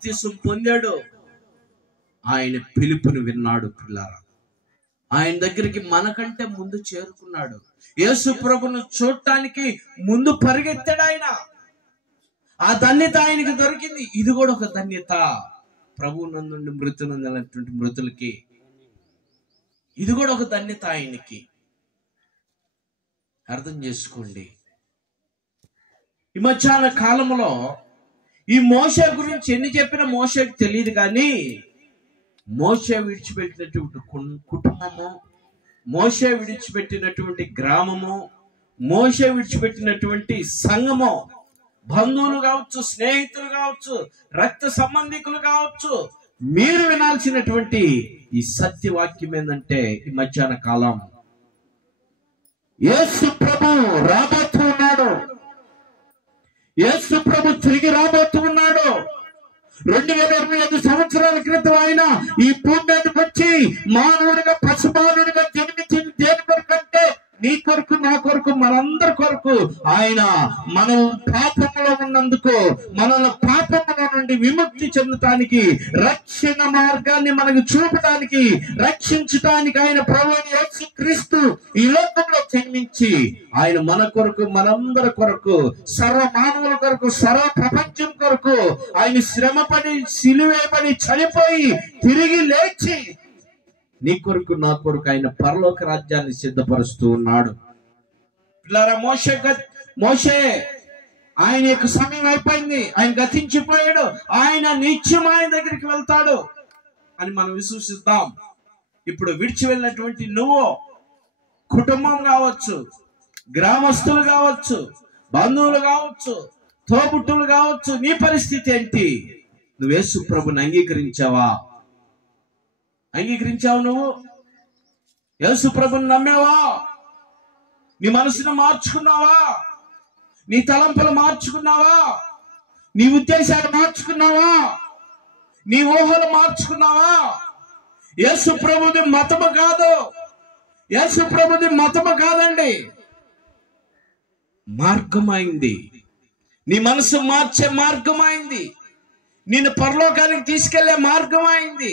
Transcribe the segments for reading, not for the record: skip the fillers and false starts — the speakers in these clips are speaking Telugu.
బాప్తిసం పొందాడు, ఆయన పిలుపుని విన్నాడు. పిల్లారా, ఆయన దగ్గరికి మనకంటే ముందు చేరుకున్నాడు. యేసు ప్రభును చూడటానికి ముందు పరిగెత్తాడు ఆయన. ఆ ధన్యత ఆయనకి దొరికింది. ఇది కూడా ఒక ధన్యత. ప్రభు నందు మృతి నొందినటువంటి మృతులకి ఇది కూడా ఒక ధన్యత ఆయనకి. అర్థం చేసుకోండి. ఈ మధ్యాహ్న కాలంలో ఈ మోషే గురించి ఎన్ని చెప్పినా మోషేకి తెలియదు. కానీ మోషే విడిచిపెట్టినటువంటి కుటుంబము, మోషే విడిచిపెట్టినటువంటి గ్రామము, మోషే విడిచిపెట్టినటువంటి సంఘము, బంధువులు కావచ్చు, స్నేహితులు కావచ్చు, రక్త సంబంధికులు కావచ్చు, మీరు వినాల్సినటువంటి ఈ సత్యవాక్యం ఏంటంటే, ఈ మధ్యాహ్న కాలం యేసు ప్రభు రాబోతూ ఉన్నాడు. యేసు ప్రభు తిరిగి రాబోతూ ఉన్నాడు. 2025 సంవత్సరాల క్రితం ఆయన ఈ భూమి మీదకి వచ్చి మానవుడిగా, పశుమానుడిగా జన్మించిన దేని కొరకు అంటే నీ కొరకు, నా కొరకు, మనందరి కొరకు. ఆయన మనం పాపంలో ఉన్నందుకు, మనల్ని పాపముల నుండి విముక్తి చెందటానికి, రక్షణ మార్గాన్ని మనకు చూపడానికి, రక్షించటానికి ఆయన ప్రభువైన యేసుక్రీస్తు ఈ లోకంలో జన్మించి ఆయన మన కొరకు, మనందరి కొరకు, సర్వ మానవుల కొరకు, సర్వ ప్రపంచం కొరకు ఆయన శ్రమపడి, సిలువేయబడి, చనిపోయి, తిరిగి లేచి నీ కొరకు, నా కొరకు ఆయన పరలోక రాజ్యాన్ని సిద్ధపరుస్తూ ఉన్నాడు. పిల్లరా, మోషే ఆయన యొక్క సమయం అయిపోయింది, ఆయన గతించిపోయాడు, ఆయన నిత్యం ఆయన దగ్గరికి వెళ్తాడు అని మనం విశ్వసిద్దాం. ఇప్పుడు విడిచి వెళ్ళినటువంటి నువ్వు, కుటుంబం కావచ్చు, గ్రామస్తులు కావచ్చు, బంధువులు కావచ్చు, తోబుట్టులు కావచ్చు, నీ పరిస్థితి ఏంటి? నువ్వు యేసు ప్రభుని అంగీకరించావా? అంగీకరించావు? నువ్వు యేసు ప్రభుని నమ్మావా? నీ మనసును మార్చుకున్నావా? నీ తలంపులు మార్చుకున్నావా? నీ ఉద్దేశాలు మార్చుకున్నావా? నీ ఊహలు మార్చుకున్నావా? యేసు ప్రభుది మతము కాదు, యేసు ప్రభుది మతము కాదండి, మార్గమైంది. నీ మనసు మార్చే మార్గమైంది, నిన్ను పరలోకానికి తీసుకెళ్లే మార్గమైంది.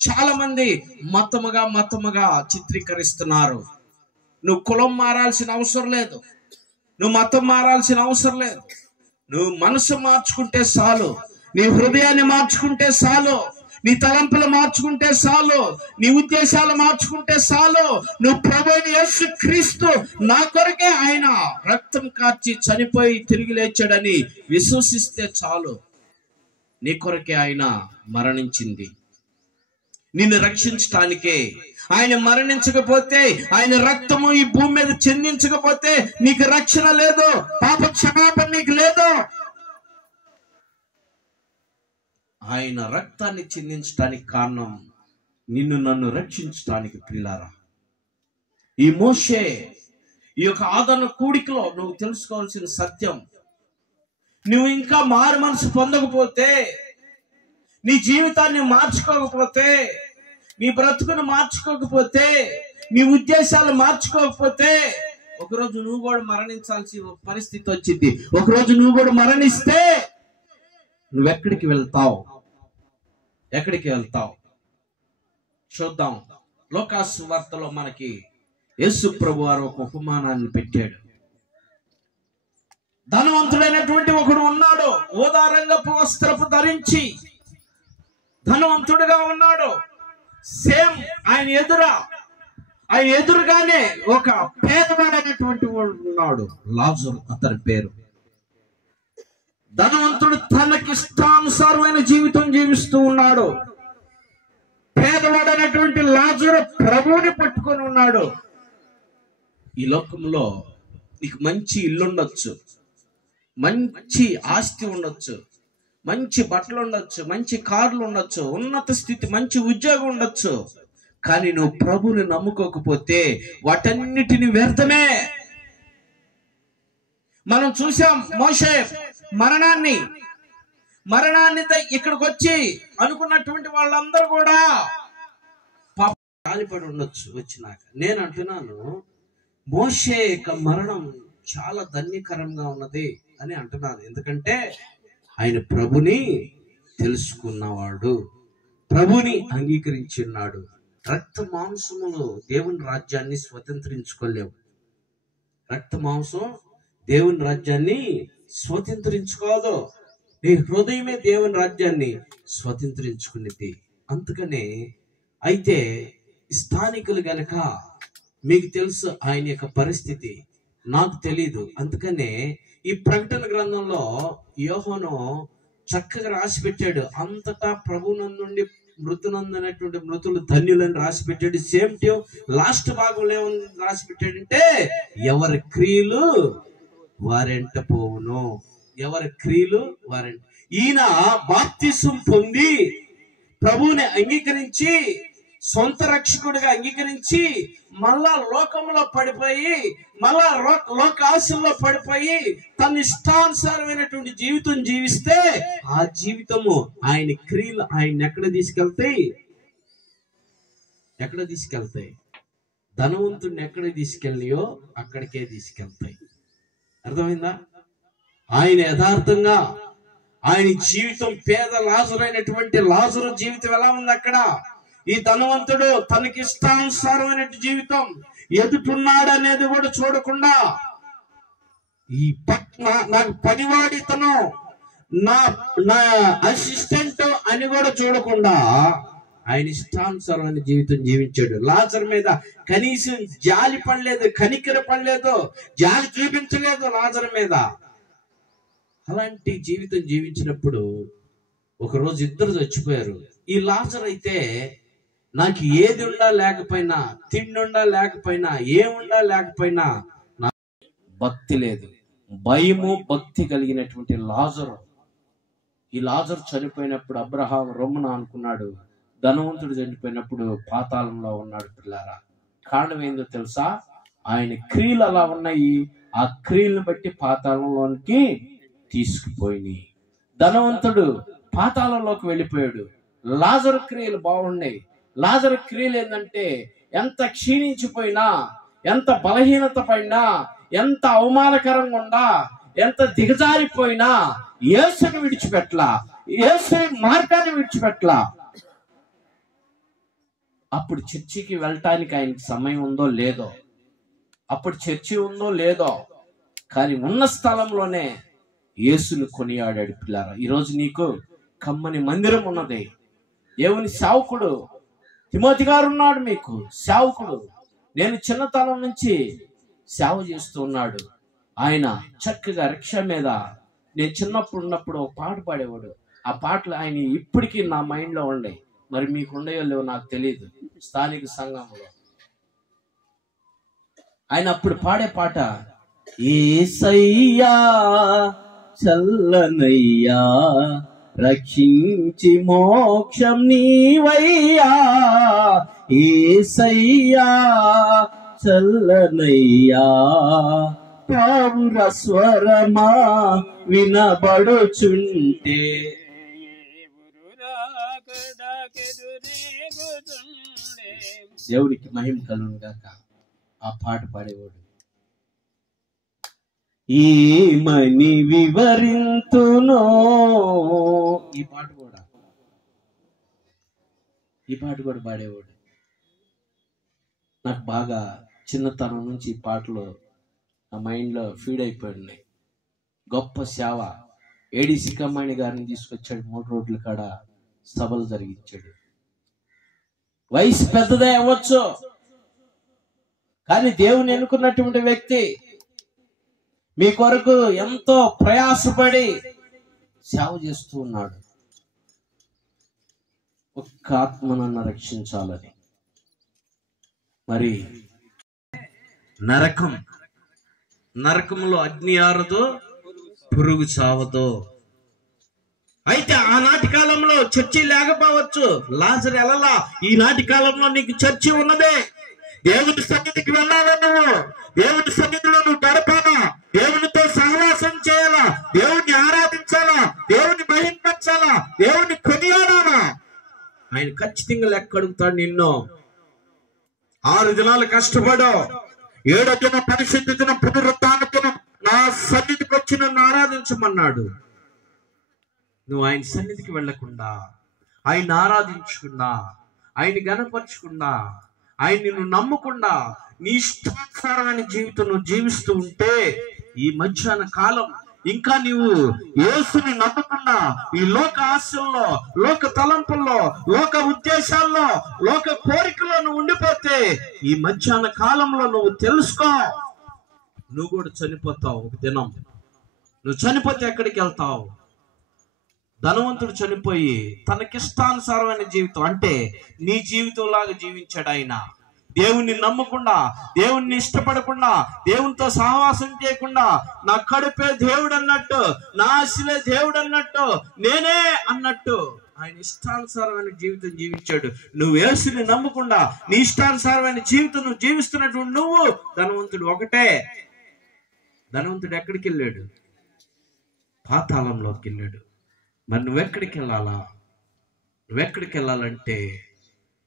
చాలా మంది మతముగా చిత్రీకరిస్తున్నారు. నువ్వు కులం మారాల్సిన అవసరం లేదు, నువ్వు మతం మారాల్సిన అవసరం లేదు. నువ్వు మనసు మార్చుకుంటే చాలు, నీ హృదయాన్ని మార్చుకుంటే చాలు, నీ తలంపులు మార్చుకుంటే చాలు, నీ ఉద్దేశాలు మార్చుకుంటే చాలు. నువ్వు ప్రభువైన యేసుక్రీస్తు నా కొరకే ఆయన రక్తం కార్చి చనిపోయి తిరిగి లేచాడని విశ్వసిస్తే చాలు. నీ కొరకే ఆయన మరణించింది, నిన్ను రక్షించటానికే. ఆయన మరణించకపోతే, ఆయన రక్తము ఈ భూమి మీద చెందించకపోతే నీకు రక్షణ లేదు, పాప క్షమాపణ నీకు లేదు. ఆయన రక్తాన్ని చెందించడానికి కారణం నిన్ను, నన్ను రక్షించటానికి. పిల్లారా, ఈ మోషే ఈ యొక్క ఆదరణ కూడికలో నువ్వు తెలుసుకోవాల్సిన సత్యం, నువ్వు ఇంకా మారు మనసు పొందకపోతే, నీ జీవితాన్ని మార్చుకోకపోతే, నీ బ్రతుకును మార్చుకోకపోతే, నీ ఉద్దేశాలు మార్చుకోకపోతే, ఒకరోజు నువ్వు కూడా మరణించాల్సిన పరిస్థితి వచ్చింది. ఒకరోజు నువ్వు కూడా మరణిస్తే నువ్వెక్కడికి వెళ్తావు? ఎక్కడికి వెళ్తావు? చూద్దాం. లోకాసు వార్తలో మనకి యేసు ప్రభు వారు ఒక ఉపమానాన్ని పెట్టాడు. ధనవంతుడైనటువంటి ఒకడు ఉన్నాడు, ఊదారంగపు వస్త్రపు ధరించి ధనవంతుడుగా ఉన్నాడు. సేమ్ ఆయన ఎదురుగానే ఒక పేదవాడైనటువంటి వాడు ఉన్నాడు, లాజరు అతని పేరు. ధనవంతుడు తనకిష్టానుసారమైన జీవితం జీవిస్తూ ఉన్నాడు. పేదవాడైనటువంటి లాజరు ప్రభువుని పట్టుకొని ఉన్నాడు. ఈ లోకంలో నీకు మంచి ఇల్లు ఉండొచ్చు, మంచి ఆస్తి ఉండొచ్చు, మంచి బట్టలు ఉండొచ్చు, మంచి కార్లు ఉండొచ్చు, ఉన్నత స్థితి, మంచి ఉద్యోగం ఉండొచ్చు. కానీ నువ్వు ప్రభువుని నమ్ముకోకపోతే వాటన్నిటిని వ్యర్థమే. మనం చూసాం మోషే మరణాన్ని ఇక్కడికి వచ్చి అనుకున్నటువంటి వాళ్ళందరూ కూడా కాలిపడి ఉండొచ్చు వచ్చినాక. నేను అంటున్నాను, మోషే యొక్క మరణం చాలా ధన్యకరంగా ఉన్నది అని అంటున్నాను. ఎందుకంటే ఆయన ప్రభుని తెలుసుకున్నవాడు, ప్రభుని అంగీకరించున్నాడు. రక్త మాంసములు దేవుని రాజ్యాన్ని స్వతంత్రించుకోలేవు. రక్త మాంసం దేవుని రాజ్యాన్ని స్వతంత్రించుకోదు. నీ హృదయమే దేవుని రాజ్యాన్ని స్వతంత్రించుకునేది. అందుకనే అయితే స్థానికులు గనక, మీకు తెలుసు ఆయన యొక్క పరిస్థితి, నాకు తెలీదు. అందుకనే ఈ ప్రకటన గ్రంథంలో యోహాను చక్కగా రాసి పెట్టాడు. అంతటా ప్రభునందుండి మృతునందనటువంటి మృతులు ధన్యులని రాసి పెట్టాడు. సేమ్ టు లాస్ట్ భాగంలో ఏమని రాసి పెట్టాడంటే, ఎవరి క్రియలు వారెంట పోవును, ఎవరి క్రియలు వారెంట. ఈయన బాప్తిసం పొంది ప్రభువుని అంగీకరించి సొంత రక్షకుడిగా అంగీకరించి మళ్ళా లోకంలో పడిపోయి, మళ్ళా లోక ఆశల్లో పడిపోయి తన ఇష్టానుసారమైనటువంటి జీవితం జీవిస్తే ఆ జీవితము ఆయన క్రియలు ఆయన ఎక్కడ తీసుకెళ్తాయి? ధనవంతుడిని ఎక్కడ తీసుకెళ్ళియో అక్కడికే తీసుకెళ్తాయి. అర్థమైందా? ఆయన యథార్థంగా ఆయన జీవితం, పేద లాజరు అయినటువంటి లాజరు జీవితం ఎలా ఉంది అక్కడ? ఈ ధనవంతుడు తనకి ఇష్టానుసారమైన జీవితం, ఎదుటున్నాడు అనేది కూడా చూడకుండా, ఈ నాకు పనివాడి తను, నా అసిస్టెంట్ అని కూడా చూడకుండా ఆయన ఇష్టానుసారమైన జీవితం జీవించాడు. లాజరు మీద కనీసం జాలి పడలేదు, కనికర పడలేదు, జాలి చూపించలేదు లాజరు మీద. అలాంటి జీవితం జీవించినప్పుడు ఒకరోజు ఇద్దరు చచ్చిపోయారు. ఈ లాజరు అయితే నాకు ఏది ఉండా లేకపోయినా, తిండి ఉండా లేకపోయినా, ఏముండా లేకపోయినా భక్తి లేదు, భయము భక్తి కలిగినటువంటి లాజరు. ఈ లాజరు చనిపోయినప్పుడు అబ్రహాం రొమ్మున అనుకున్నాడు, ధనవంతుడు చనిపోయినప్పుడు పాతాళంలో ఉన్నాడు. పిల్లారా, కారణం ఏందో తెలుసా? ఆయన క్రియలు అలా ఉన్నాయి. ఆ క్రియలను బట్టి పాతాళంలోనికి తీసుకుపోయినాయి. ధనవంతుడు పాతాళంలోకి వెళ్ళిపోయాడు. లాజరు క్రియలు బాగున్నాయి. లాజరు క్రియలు ఏంటంటే, ఎంత క్షీణించిపోయినా, ఎంత బలహీనత పడినా, ఎంత అవమానకరంగా ఉండా, ఎంత దిగజారిపోయినా యేసుని విడిచిపెట్టలా, యేసు మార్గాన్ని విడిచిపెట్టలా. అప్పుడు చర్చికి వెళ్ళటానికి ఆయనకి సమయం ఉందో లేదో, అప్పుడు చర్చి ఉందో లేదో, కానీ ఉన్న స్థలంలోనే యేసుని కొనియాడాడు. పిల్లారా, ఈరోజు నీకు కమ్మని మందిరం ఉన్నది. దేవుని సేవకుడు తిమోతి గారు ఉన్నాడు, మీకు సేవకుడు. నేను చిన్నతనం నుంచి సేవ చేస్తూ ఉన్నాడు. ఆయన చక్కగా రిక్షా మీద, నేను చిన్నప్పుడు ఉన్నప్పుడు ఒక పాట పాడేవాడు. ఆ పాటలు ఆయన ఇప్పటికీ నా మైండ్లో ఉండే. మరి మీకు ఉండయో లేవో నాకు తెలియదు. స్థానిక సంఘంలో ఆయన అప్పుడు పాడే పాట, యేసయ్యా చల్లనయ్యా రక్షించి మోక్షం నీవయ్యా, యేసయ్యా చల్లనయ్యా పావుర స్వరమా వినబడుచుంటే. దేవునికి మహిమ కలుగును గాక. ఆ పాట పాడేవాడు. ఏమని వివరింతునో, ఈ పాట కూడా పాడేవాడు. నాకు బాగా చిన్నతనం నుంచి ఈ పాటలు నా మైండ్లో ఫీడ్ అయిపోయినాయి. గొప్ప సేవ. ఏడీసీ కమ్మాణి గారిని తీసుకొచ్చాడు, 3 రోడ్ల కాడ సభలు జరిగించాడు. వయసు పెద్దదే అవ్వచ్చు, కానీ దేవుని ఎన్నుకున్నటువంటి వ్యక్తి మీ కొరకు ఎంతో ప్రయాసపడి సేవ చేస్తూ ఉన్నాడు. ఒక్క ఆత్మనన్న రక్షించాలని. మరి నరకంలో అగ్ని ఆరదు, పురుగు చావదు. అయితే ఆనాటి కాలంలో చర్చి లేకపోవచ్చు. లాజరు ఎలలా. ఈనాటి కాలంలో నీకు చర్చి ఉన్నదే. దేవుని సన్నిధికి వెళ్ళాలా, నువ్వు దేవుని సన్నిధిలో నువ్వు గడపాలా, దేవునితో సహవాసం చేయాలా, దేవుని ఆరాధించాలా, దేవుని మహింపరచాలా, దేవుని కొనియాడాలా. ఆయన ఖచ్చితంగా లెక్క అడుగుతాడు నిన్ను. 6 దినాలు కష్టపడు, 7వ దినం పరిశుద్ధ దినం పునరుత్థాన దినం నా సన్నిధికి వచ్చి నన్ను ఆరాధించమన్నాడు. నువ్వు ఆయన సన్నిధికి వెళ్లకుండా, ఆయన ఆరాధించకుండా, ఆయన గణపరచకుండా, ఆయన్ని నువ్వు నమ్మకుండా నీ ఇష్టానుసారమైన జీవితం నువ్వు జీవిస్తూ ఉంటే, ఈ మధ్యాహ్న కాలం ఇంకా నీవు యేసుని నమ్మకుండా ఈ లోక ఆశల్లో, లోక తలంపుల్లో, లోక ఉద్దేశాల్లో, లోక కోరికల్లో నువ్వు ఉండిపోతే, ఈ మధ్యాహ్న కాలంలో నువ్వు తెలుసుకో, నువ్వు కూడా చనిపోతావు ఒక దినం. నువ్వు చనిపోతే ఎక్కడికి వెళ్తావు? ధనవంతుడు చనిపోయి తనకిష్టానుసారమైన జీవితం, అంటే నీ జీవితం లాగా జీవించాడు ఆయన. దేవుణ్ణి నమ్మకుండా, దేవుణ్ణి ఇష్టపడకుండా, దేవునితో సహవాసం చేయకుండా, నా కడుపే దేవుడు అన్నట్టు, నా ఆశలే దేవుడు అన్నట్టు, నేనే అన్నట్టు ఆయన ఇష్టానుసారమైన జీవితం జీవించాడు. నువ్వు యేసుని నమ్మకుండా నీ ఇష్టానుసారమైన జీవితం నువ్వు జీవిస్తున్నటువంటి నువ్వు ధనవంతుడు ఒకటే. ధనవంతుడు ఎక్కడికి వెళ్ళాడు? పాతాళంలోకి వెళ్ళాడు. మరి నువ్వెక్కడికి వెళ్ళాలా? నువ్వెక్కడికి వెళ్ళాలంటే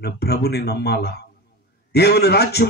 నువ్వు ప్రభుని నమ్మాలా. దేవుని రాజ్యం